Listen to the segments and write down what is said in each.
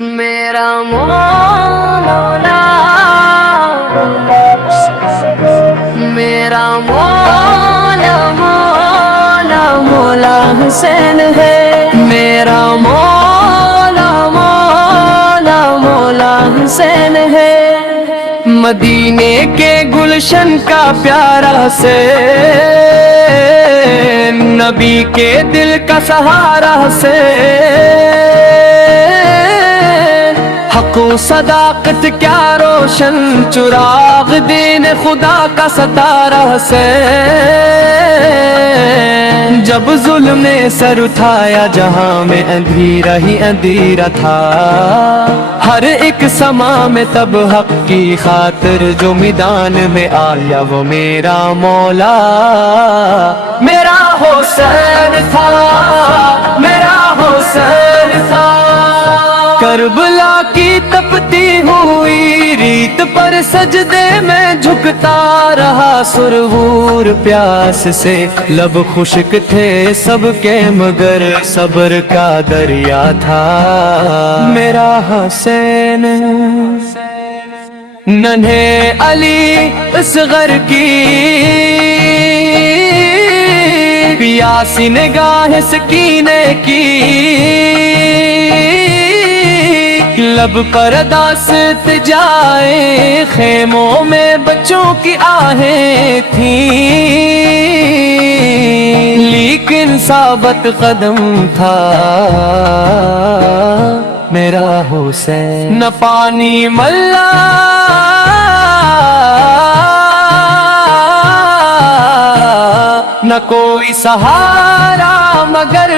میرا مولا میرا مولا مولا مولا حسین ہے، میرا مولا مولا مولا حسین ہے، مدینے کے گلشن کا پیارا سے نبی کے دل کا سہارا سے حق و صداقت کیا روشن چراغ دین خدا کا ستارہ سے جب ظلم نے سر اٹھایا جہاں میں اندھیرا ہی اندھیرا تھا، ہر ایک سما میں تب حق کی خاطر جو میدان میں آیا وہ میرا مولا میرا حسین تھا، میرا حسین تھا۔ کربلا کی تپتی ہوئی ریت پر سجدے میں جھکتا رہا، سرور پیاس سے لب خشک تھے سب کے مگر صبر کا دریا تھا میرا حسین۔ ننھے علی اصغر کی پیاسی نگاہ سکینے کی، لب پر داست جائے خیموں میں بچوں کی آہیں تھیں، لیکن ثابت قدم تھا میرا حسین۔ نہ پانی ملا نہ کوئی سہارا مگر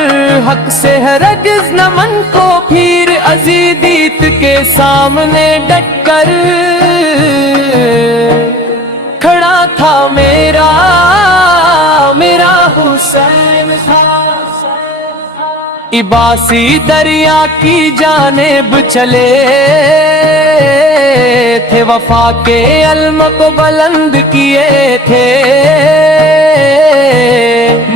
حق سے ہرگز نہ من کو پھر عزیزیت کے سامنے ڈٹ کر کھڑا تھا میرا حسین تھا۔ عباسی دریا کی جانب چلے تھے، وفا کے علم کو بلند کیے تھے،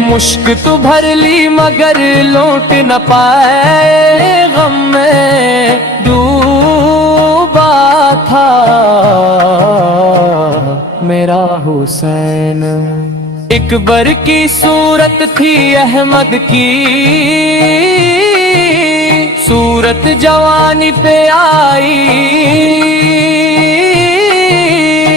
مشک تو بھر لی مگر لوٹ نہ پائے، غم میں ڈوبا تھا میرا حسین۔ اکبر کی صورت تھی احمد کی، صورت جوانی پہ آئی،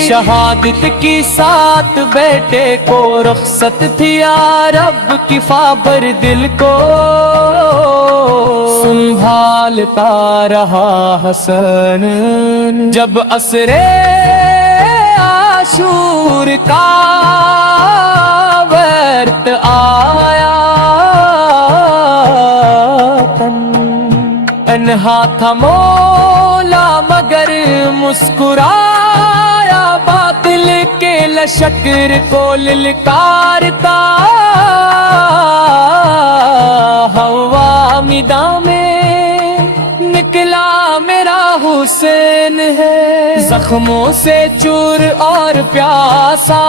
شہادت کی ساتھ بیٹے کو رخصت تھی عرب کی فابر دل کو سنبھالتا رہا حسن۔ جب عصر عاشور کا وقت آیا تنہا تھا مولا مگر مسکرایا، باطل کے لشکر کو للکارتا ہوا میدان میں نکلا میرا حسین ہے، زخموں سے چور اور پیاسا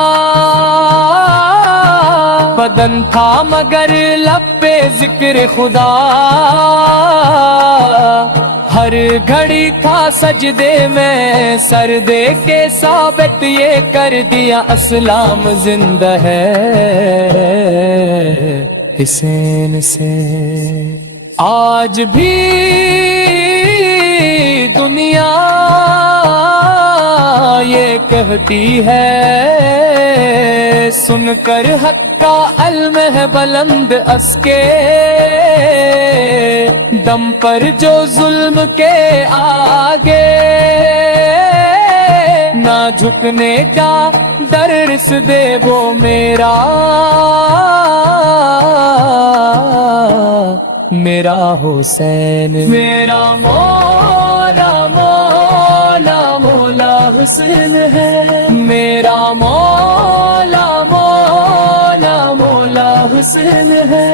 بدن تھا مگر لب پہ ذکر خدا، ہر گھڑی تھا سجدے میں سر دے کے ثابت یہ کر دیا اسلام زندہ ہے حسین سے۔ آج بھی دنیا یہ کہتی ہے سن کر حق کا علم ہے بلند اس کے دم پر جو ظلم کے آگے نہ جھکنے کا درس دے وہ میرا حسین۔ میرا مولا مولا مولا حسین ہے، میرا مولا مولا مولا حسین ہے۔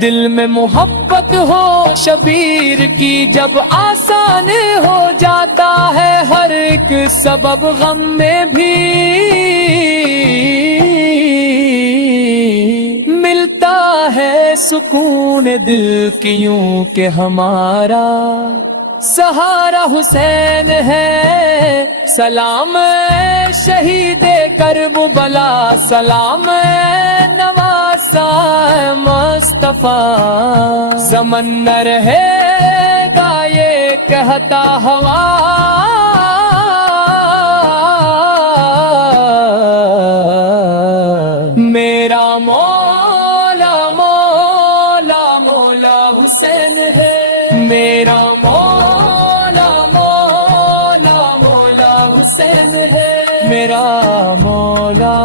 دل میں محبت ہو شبیر کی جب آسان ہو جاتا ہے ہر ایک سبب، غم میں بھی ملتا ہے سکون دل کی یوں کہ ہمارا سہارا حسین ہے، سلام شہید کربلا، سلام نواسا مصطفیٰ، زمن نہ رہے گا یہ کہتا ہوا، میرا مولا مولا مولا حسین ہے، میرا مولا مولا مولا حسین ہے، میرا مولا